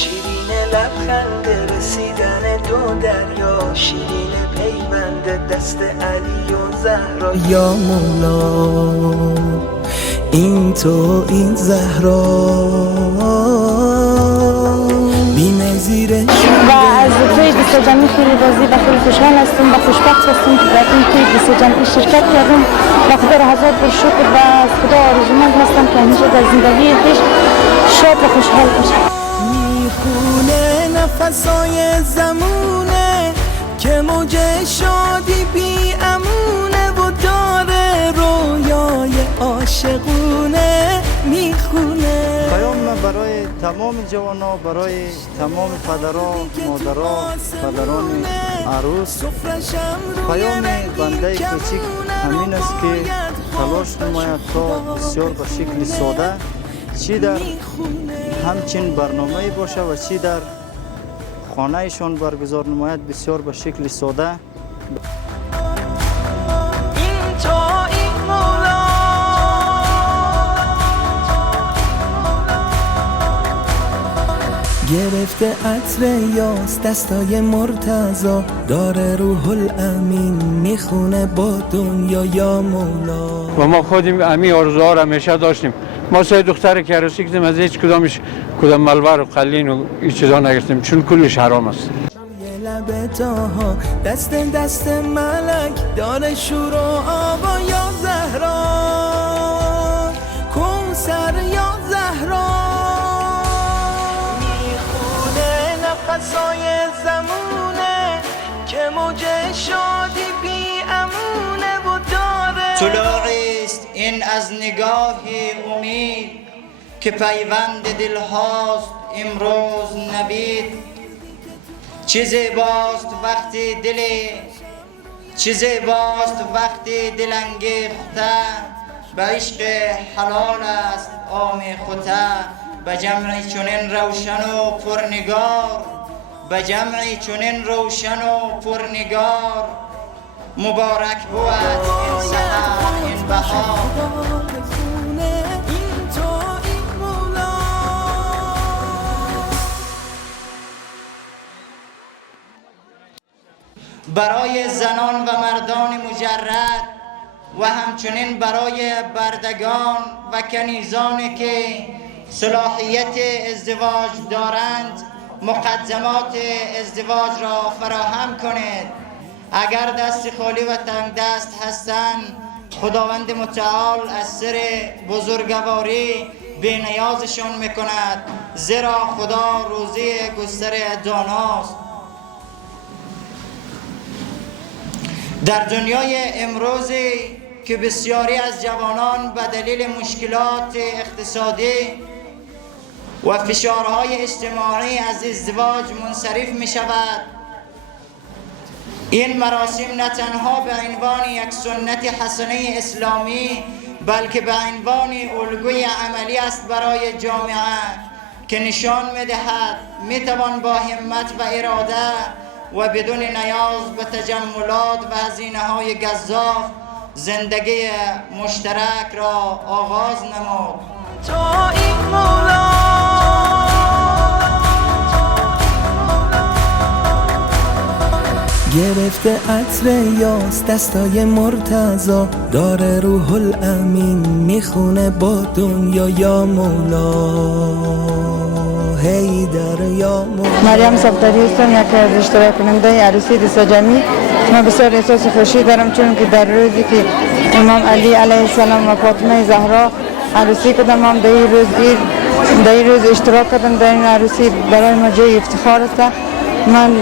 شیرین لبخند رسیدن دو دریا، شیرین پیوند دست علی و زهرا. یا مولا این تو این زهرا بی‌نظیره. و از توی دست جمعی خیلی راضی و خیلی خوشحال هستم و خوشبخت هستم که در این توی دست جمعی شرکت کردم و خدا را هزار بار شکر و از خدا آرزومند هستم که همیشه در زندگی خویش شاد و خوشحال باشم. میخونه نفسای زمونه که موج شادی بی امونه و داره رویای عاشقونه میخونه. پیام برای تمام جوانان، برای تمام پدران، مادران، پدران عروس، پیام بنده کوچیک همین است که تلاش نماید تا بسیار به شکل ساده چی در همچین برنامه‌ای باشه و چی در خانه‌شان برگزار نماید بسیار به شکل ساده. گرفته عطر یاس دستای مرتضا، داره روح الامین میخونه با دنیا. یا مولا و ما خودیم امی آرزوها را همیشه داشتیم. ما سه دختر که عروسی کردیم از هیچ کدامش کدام ملور و قلین و این چیزا نگرفتیم چون کلش حرام است. لب تاها دست ملک داره شور و آوا. یا زهرا کوثر یا زهرا میخونه نفسای زمونه که موج شادی بی امونه و داره. طلوعی است این از نگاه امید که پیوند دلهاست امروز نبید. چه زیباست وقتی دل انگیخته به عشق حلال است آمیخته. به جمعی چنین روشن و پرنگار مبارک بود این سحر این بهار. برای زنان و مردان مجرد و همچنین برای بردگان و کنیزانی که صلاحیت ازدواج دارند مقدمات ازدواج را فراهم کنید. اگر دست خالی و تنگ دست هستند خداوند متعال از سر بزرگواری بی‌نیازشان میکند، زیرا خدا روزی گستر داناست. در دنیای امروزی که بسیاری از جوانان به دلیل مشکلات اقتصادی و فشارهای اجتماعی از ازدواج منصرف می شود، این مراسم نه تنها به عنوان یک سنت حسنه اسلامی بلکه به عنوان الگوی عملی است برای جامعه که نشان می دهد می توان با همت و اراده و بدون نیاز به تجملات و هزینه‌های گزاف زندگی مشترک را آغاز نمود. گرفته عطر یاس دستای مرتضا، داره روح الامین میخونه با دنیا. یا مولا هیدر یا مولا. مریم صفدری هستم، یک از اشتراک کننده عروسی دست جمعی. من بسیار احساس خوشی دارم چون که در روزی که امام علی علیه السلام و فاطمه زهرا عروسی کردم، هم در این روز اشتراک کردم در این عروسی. برای ما جای افتخار است. من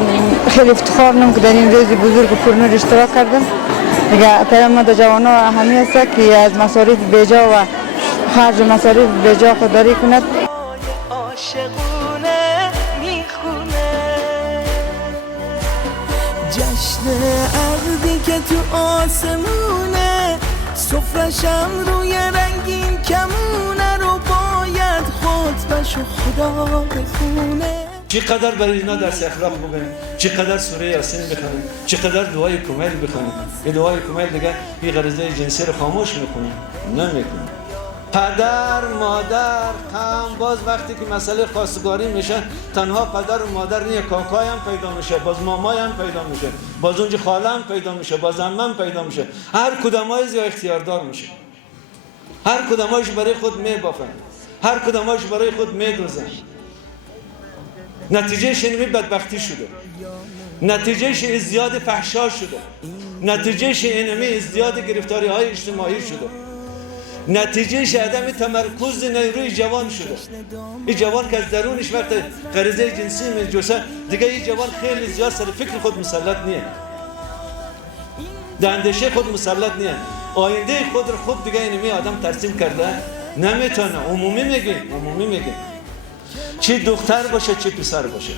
خیلی افتخار نم که در این روز بزرگ و پرنور اشتراک کردم. دیگه پیام در جوانان اهمیت است که از مصارف بیجا و خرج مصارف بیجا خودداری کند. جشن عقدی که تو آسمونه، سفرشم روی رنگین کمونه، رو باید خطبشو خدا بخونه. چقدر برای اینا درس اخلاق بگنیم، چقدر سوره یاسین بخونیم، چقدر دعای کمیل بخونیم. یه دعای کمیل دیگه این غریزه جنسی رو خاموش میکنه، نمیکنه. پدر، مادر، هم باز وقتی که مسئله خواستگاری میشه تنها پدر و مادر نیه، کاکای هم پیدا میشه، باز مامای هم پیدا میشه، باز اونجا خاله هم پیدا میشه، باز عمه هم پیدا میشه. هر کدامایش یا اختیاردار میشه، هر کدامایش برای خود میبافن، هر کدامایش برای خود میدوزن. نتیجهش اینمی بدبختی شده، نتیجهش ازدیاد فحشا شده، نتیجهش اینمی ازدیاد گرفتاری های اجتماعی شده، نتیجهش عدم تمرکز نیروی جوان شده. این جوان که از درونش وقت غریزه جنسی میجوشه دیگه این جوان خیلی زیاد سر فکر خود مسلط نیه، در اندیشه خود مسلط نیه، آینده خود رو خوب دیگه اینمی آدم ترسیم کرده نمیتونه. عمومی میگه چی دختر باشه چی پسر باشه.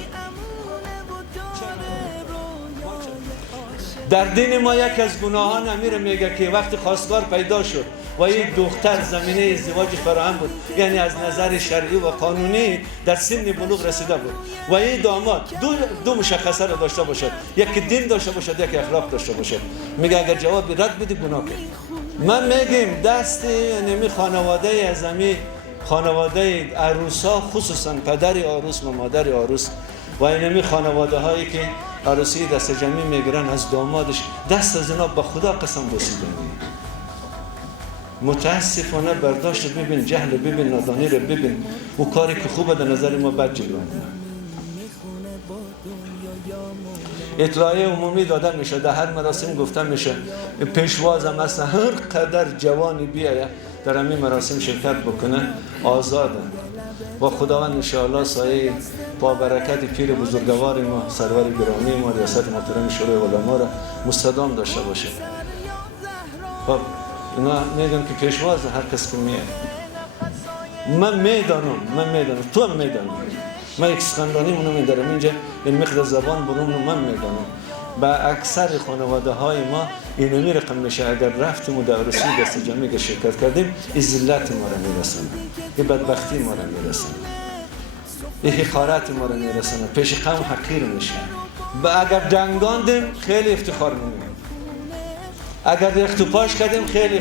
در دین ما یک از گناهان امیر میگه که وقتی خواستگار پیدا شد و یک دختر زمینه ازدواج فراهم بود، یعنی از نظر شرعی و قانونی در سن بلوغ رسیده بود و این داماد دو مشخصه را داشته باشد، یک دین داشته باشد یک اخلاق داشته باشد، میگه اگر جواب رد بدی گناه کرد. من میگم دست نمی خانواده از امی خانواده عروسا، خصوصا پدر عروس و مادر عروس و اینمی خانواده هایی که عروسی دست جمعی میگیرن از دامادش، دست از اینا به خدا قسم بوسیدن. متاسفانه برداشت ببین، جهل ببین، نادانی رو ببین، و کاری که خوبه در نظر ما بد جلوه میاد. اطلاعیه عمومی داده میشه، در هر مراسم گفته میشه پیشواز هم هست هر قدر جوانی بیایه در همین مراسم شرکت بکنه آزاده و خداوند انشاءالله سایه با برکت پیر بزرگوار ما سرور گرامی ما ریاست محترم شورای علما را مستدام داشته باشه. خب اینا میگم که پیشواز هر کس که میاد، من میدانم تو هم میدانم، من یک سخنرانی منو میدارم اینجا این مقدار زبان برون من میدانم. با اکثر خانواده های ما اینمی رقم میشه اگر رفتیم و در عروسی دست جمعی شرکت کردیم این ذلت ما را میرسونه، این بدبختی ما را میرسونه، این حقارت ما را میرسونه، پیش قوم حقیر میشه. اگر دنگاندیم خیلی افتخار میکنیم، اگر ریخت و پاش کردیم خیلی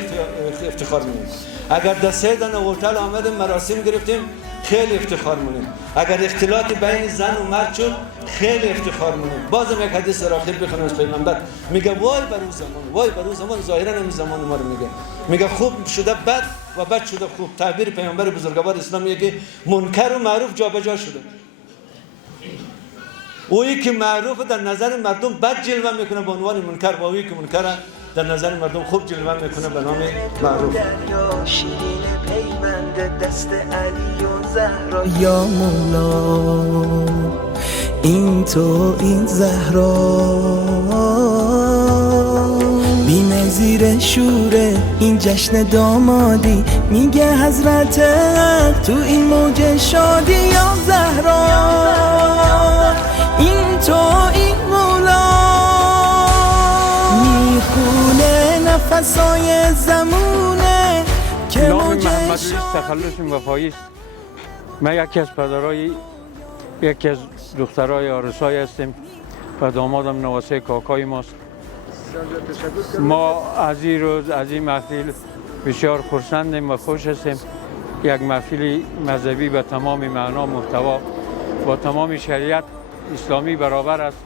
افتخار میکنیم، اگر در 3 دانه هتل آمدیم مراسم گرفتیم خیلی افتخار میکنیم، اگر اختلاط بین زن و مرد شد خیلی افتخار میکنیم. بازم یک حدیث راخل بخونم از پیغمبر، میگه وای بر اون زمان، وای بر اون زمان، ظاهرا همین زمان ما رو میگه خوب شده بد و بد شده خوب. تعبیر پیامبر بزرگوار اسلام میگه منکر و معروف جابجا شده. اویی که معروف در نظر مردم بد جلوه میکنه به عنوان منکر و اویی که منکر در نظر مردم خوب جلوه میکنه به نام معروف. شیرین پیوند دست علی و زهرا یا مولا، این تو این زهرا، بی‌نظیر شوره این جشن دامادی، میگه حضرت حق تو این موج شادی یا زهرا، این تو این مولا، میخونه نفسای زمونه که نام موج محمد علی تخلص وفایی است. من یکی از پدرای یکی از دخترای عروسای هستیم و دامادم نواسه کاکای ماست. ما از این روز از این محفل بسیار خرسندیم و خوش هستیم. یک محفل مذهبی به تمام معنا محتوا با تمام شریعت اسلامی برابر است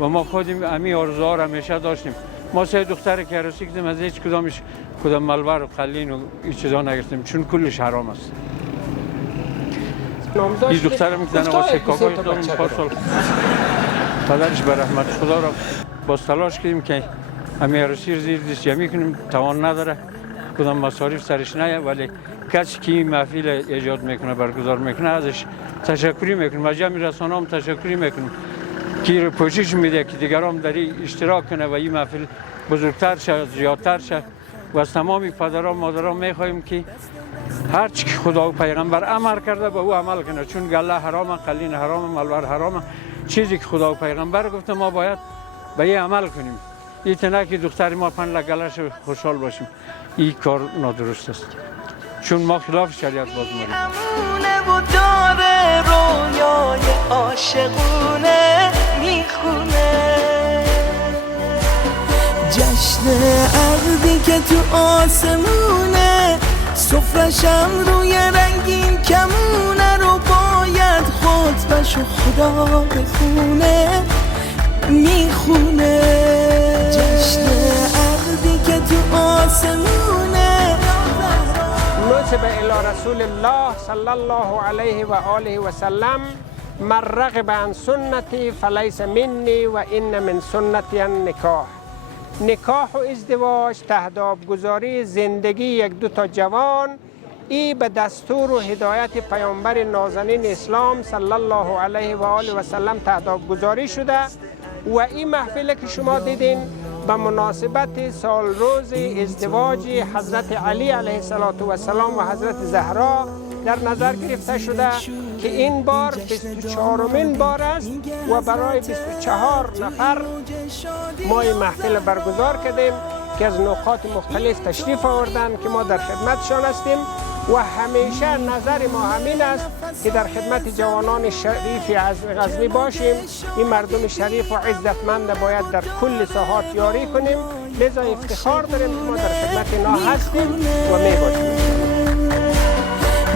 و ما خودیم همین آرزوها را همیشه داشتیم. ما 3 دختر که عروسی کردیم از هیچ کدامش کدام ملور و قلین و این چیزا نگرفتیم چون کلش حرام است. این دخترم که نواسه کاکای داریم پارسال پدرش به رحمت خدا را باز تلاش کردیم که همین عروسی رو زیر دست جمعی کنیم، توان نداره کدام مصارف سرش نه، ولی کسی که این محفل ایجاد میکنه برگزار میکنه ازش تشکری میکنیم، از جمعی رسانه هم تشکری میکنیم که پوشش میده که دیگران در این اشتراک کنه و این محفل بزرگتر شه زیادتر شه و از تمامی پدران مادران میخواهیم که هر چی که خدا و پیغمبر امر کرده به او عمل کنه، چون گله حرامه، قلین حرامه، ملور حرامه، چیزی که خدا و پیغمبر گفته ما باید به این عمل کنیم. این نه که دختر ما پن گلهش خوشحال باشیم، این کار نادرست است چون ما خلاف شریعت باز میریم. و داره رویای عاشقونه میخونه، جشن عقدی که تو آسمونه سفرشم روی رنگین کمونه رو باید خطبش و خدا بخونه میخونه جشن عقدی که تو آسمونه نسب الى رسول الله صلی الله علیه و آله و سلم من رغب عن سنتی فلیس منی و این من سنتی النکاح. نکاح و ازدواج تهداب گذاری زندگی یک دو تا جوان ای به دستور و هدایت پیامبر نازنین اسلام صلی الله علیه و آله و سلم تهداب گذاری شده و این محفل که شما دیدین به مناسبت سال روز ازدواج حضرت علی علیه السلام و حضرت زهرا در نظر گرفته شده که این بار 24مین بار است و برای 24 نفر ما این محفل برگزار کردیم که از نقاط مختلف تشریف آوردن که ما در خدمتشان هستیم و همیشه نظر ما همین است که در خدمت جوانان شریف غزنی باشیم. این مردم شریف و عزتمند باید در کل ساحات یاری کنیم، لذا افتخار داریم که ما در خدمت اینا هستیم و میباشیم.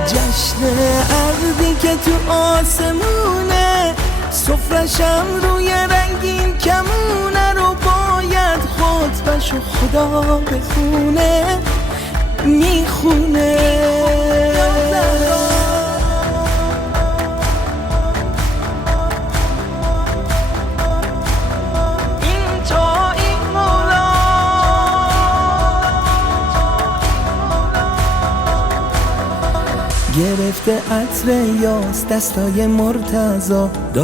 جشن عقدی که تو آسمونه سفرشم روی رنگین کمونه رو باید خطبش و خدا بخونه میخونه این تا این مولا گرفته عطر یاس دستای مرتضی